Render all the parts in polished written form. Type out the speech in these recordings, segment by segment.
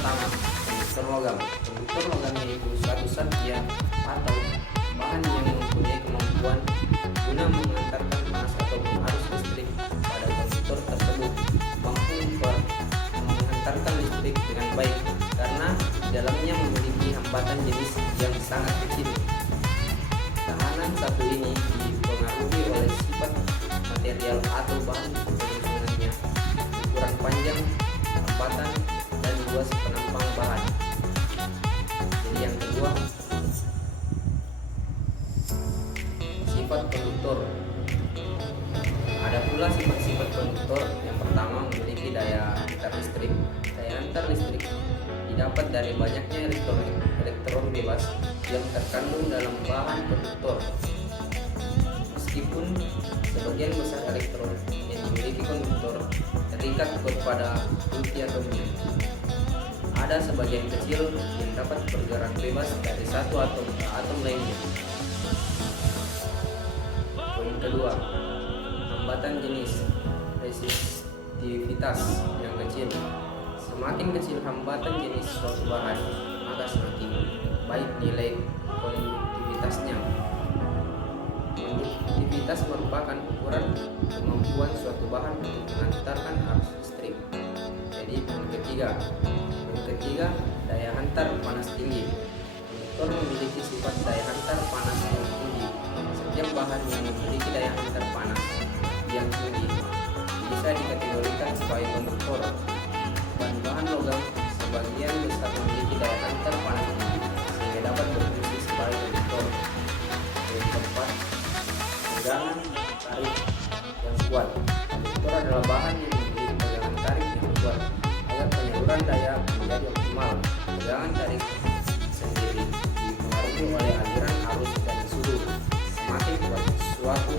pertama, konduktor logam. Konduktor logam yaitu suatu zat atau bahan yang mempunyai kemampuan guna mengantarkan panas ataupun arus listrik pada konduktor tersebut, mampu mengantarkan listrik dengan baik karena di dalamnya memiliki hambatan jenis yang sangat kecil. Tahanan satu ini dipengaruhi oleh sifat material atau bahan penyusunannya, ukuran panjang, hambatan, dan luas penampang bahan. Jadi yang kedua, sifat konduktor. Ada pula sifat-sifat konduktor. Yang pertama, memiliki daya antar listrik. Daya antar listrik didapat dari banyaknya elektron bebas yang terkandung dalam bahan konduktor. Meskipun sebagian besar elektron yang dimiliki konduktor terikat kepada inti atomnya, ada sebagian kecil yang dapat bergerak bebas dari satu atom ke atom lainnya. Poin kedua, hambatan jenis resistivitas yang kecil. Semakin kecil hambatan jenis suatu bahan, maka semakin baik nilai konduktivitasnya. Konduktivitas merupakan ukuran kemampuan suatu bahan untuk mengantarkan arus listrik. Jadi yang ketiga, daya hantar panas tinggi. Konduktor memiliki sifat daya hantar panas yang tinggi. Setiap bahan yang memiliki daya hantar panas yang tinggi bisa dikategorikan sebagai konduktor. Bahan-bahan logam sebagian besar memiliki daya hantar panas tinggi sehingga dapat berfungsi sebagai konduktor. Yang keempat, tegangan tarik yang kuat. Konduktor adalah bahan yang memiliki tegangan tarik yang kuat agar penyaluran daya menjadi optimal. Tegangan tarik sendiri dipengaruhi oleh aliran arus dan suhu. Semakin kuat suatu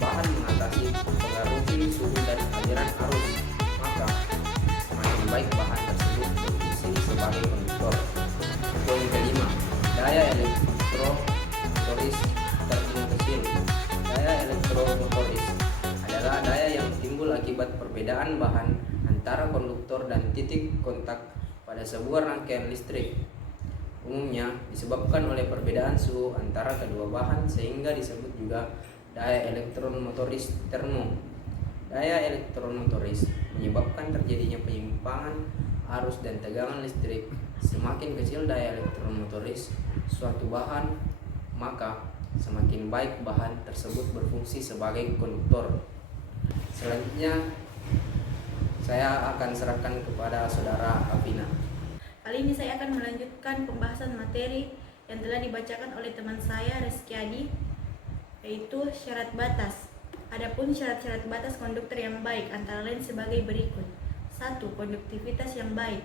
bahan mengatasi pengaruhi suhu dan aliran arus, maka semakin baik bahan tersebut berfungsi sebagai konduktor. Poin kelima, daya elektromotoris terhitung kecil. Daya elektromotoris adalah daya yang timbul akibat perbedaan bahan antara konduktor dan titik kontak pada sebuah rangkaian listrik. Umumnya disebabkan oleh perbedaan suhu antara kedua bahan sehingga disebut juga daya elektromotoris termo. Daya elektromotoris menyebabkan terjadinya penyimpangan arus dan tegangan listrik. Semakin kecil daya elektromotoris suatu bahan, maka semakin baik bahan tersebut berfungsi sebagai konduktor. Selanjutnya saya akan serahkan kepada saudara Afina. Kali ini saya akan melanjutkan pembahasan materi yang telah dibacakan oleh teman saya Reskiadi, yaitu syarat batas. Adapun syarat-syarat batas konduktor yang baik antara lain sebagai berikut. 1. Konduktivitas yang baik.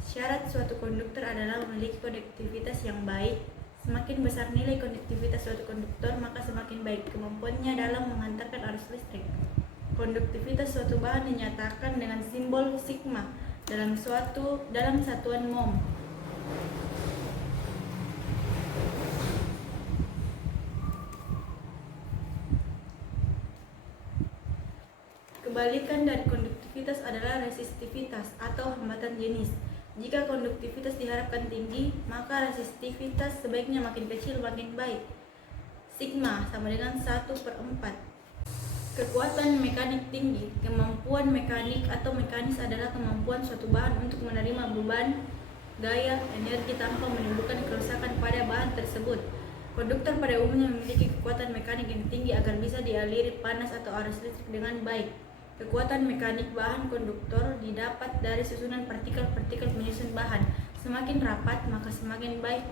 Syarat suatu konduktor adalah memiliki konduktivitas yang baik. Semakin besar nilai konduktivitas suatu konduktor, maka semakin baik kemampuannya dalam menghantarkan arus listrik. Konduktivitas suatu bahan dinyatakan dengan simbol sigma dalam satuan mom. Kebalikan dari konduktivitas adalah resistivitas atau hambatan jenis. Jika konduktivitas diharapkan tinggi, maka resistivitas sebaiknya makin kecil makin baik. Sigma sama dengan 1/4. Kekuatan mekanik tinggi. Kemampuan mekanik atau mekanis adalah kemampuan suatu bahan untuk menerima beban, gaya, energi tanpa menimbulkan kerusakan pada bahan tersebut. Konduktor pada umumnya memiliki kekuatan mekanik yang tinggi agar bisa dialiri panas atau arus listrik dengan baik. Kekuatan mekanik bahan konduktor didapat dari susunan partikel-partikel penyusun bahan. Semakin rapat, maka semakin baik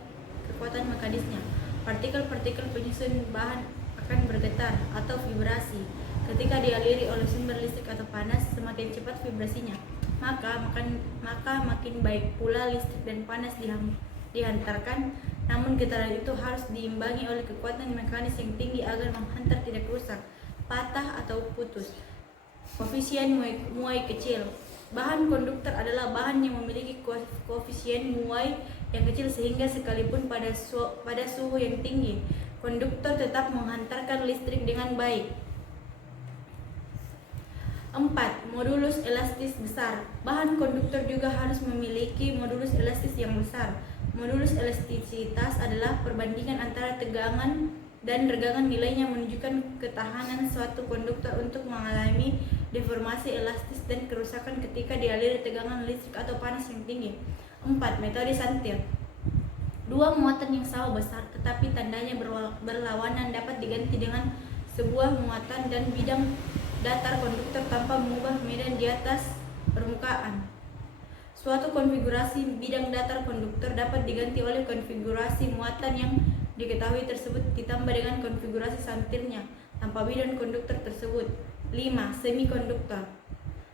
kekuatan mekanisnya. Partikel-partikel penyusun bahan akan bergetar atau vibrasi ketika dialiri oleh sumber listrik atau panas. Semakin cepat vibrasinya, maka makin baik pula listrik dan panas dihantarkan. Namun getaran itu harus diimbangi oleh kekuatan mekanis yang tinggi agar menghantar tidak rusak, patah atau putus. Koefisien muai kecil. Bahan konduktor adalah bahan yang memiliki koefisien muai yang kecil sehingga sekalipun pada suhu yang tinggi, konduktor tetap menghantarkan listrik dengan baik. 4. Modulus elastis besar. Bahan konduktor juga harus memiliki modulus elastis yang besar. Modulus elastisitas adalah perbandingan antara tegangan dan regangan nilainya menunjukkan ketahanan suatu konduktor untuk mengalami deformasi elastis dan kerusakan ketika dialiri tegangan listrik atau panas yang tinggi. 4. Metode Santir. Dua muatan yang sama besar tetapi tandanya berlawanan dapat diganti dengan sebuah muatan dan bidang datar konduktor tanpa mengubah medan di atas permukaan. Suatu konfigurasi bidang datar konduktor dapat diganti oleh konfigurasi muatan yang diketahui tersebut ditambah dengan konfigurasi santirnya tanpa bidang konduktor tersebut. 5. Semikonduktor.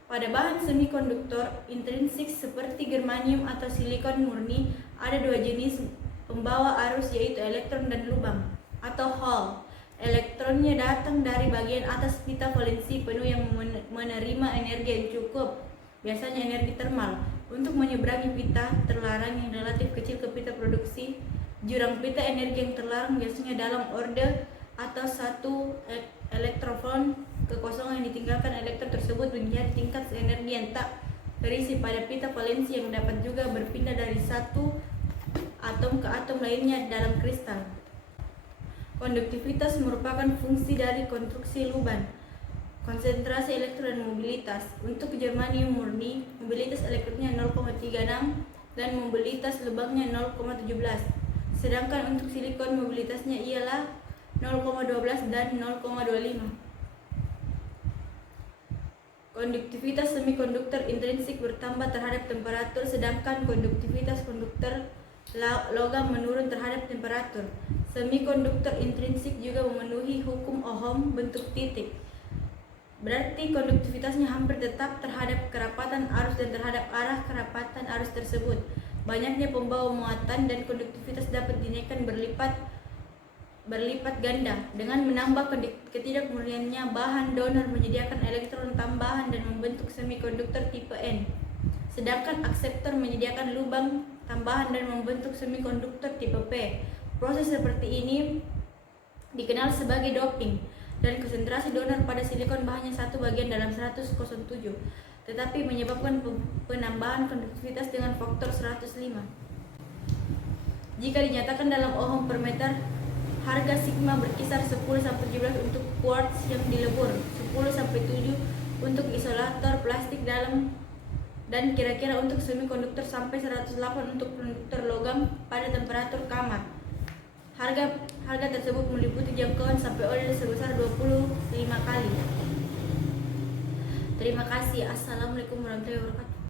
Pada bahan semikonduktor intrinsik seperti germanium atau silikon murni ada dua jenis pembawa arus yaitu elektron dan lubang atau hole. Elektronnya datang dari bagian atas pita valensi penuh yang menerima energi yang cukup, biasanya energi termal, untuk menyeberangi pita terlarang yang relatif kecil ke pita produksi. Jurang pita energi yang terlarang biasanya dalam orde atau satu elektron kekosongan yang ditinggalkan elektron tersebut menjadi tingkat energi yang tak terisi pada pita valensi yang dapat juga berpindah dari satu atom ke atom lainnya dalam kristal. Konduktivitas merupakan fungsi dari konstruksi lubang, konsentrasi elektron dan mobilitas. Untuk germanium murni, mobilitas elektronnya 0,36 dan mobilitas lubangnya 0,17. Sedangkan untuk silikon mobilitasnya ialah 0,12 dan 0,25. Konduktivitas semikonduktor intrinsik bertambah terhadap temperatur, sedangkan konduktivitas konduktor logam menurun terhadap temperatur. Semikonduktor intrinsik juga memenuhi hukum Ohm bentuk titik. Berarti konduktivitasnya hampir tetap terhadap kerapatan arus dan terhadap arah kerapatan arus tersebut. Banyaknya pembawa muatan dan konduktivitas dapat dinaikkan berlipat ganda. Dengan menambah ketidakmurniannya, bahan donor menyediakan elektron tambahan dan membentuk semikonduktor tipe N. Sedangkan akseptor menyediakan lubang tambahan dan membentuk semikonduktor tipe P. Proses seperti ini dikenal sebagai doping, dan konsentrasi donor pada silikon bahannya 1/100,07, tetapi menyebabkan penambahan konduktivitas dengan faktor 105. Jika dinyatakan dalam ohm per meter, harga sigma berkisar 10-17 untuk quartz yang dilebur, 10-7 untuk isolator plastik dalam, dan kira-kira untuk semikonduktor sampai 108 untuk konduktor logam pada temperatur kamar. Harga tersebut meliputi jangkauan sampai order sebesar 25 kali. Terima kasih. Assalamualaikum warahmatullahi wabarakatuh.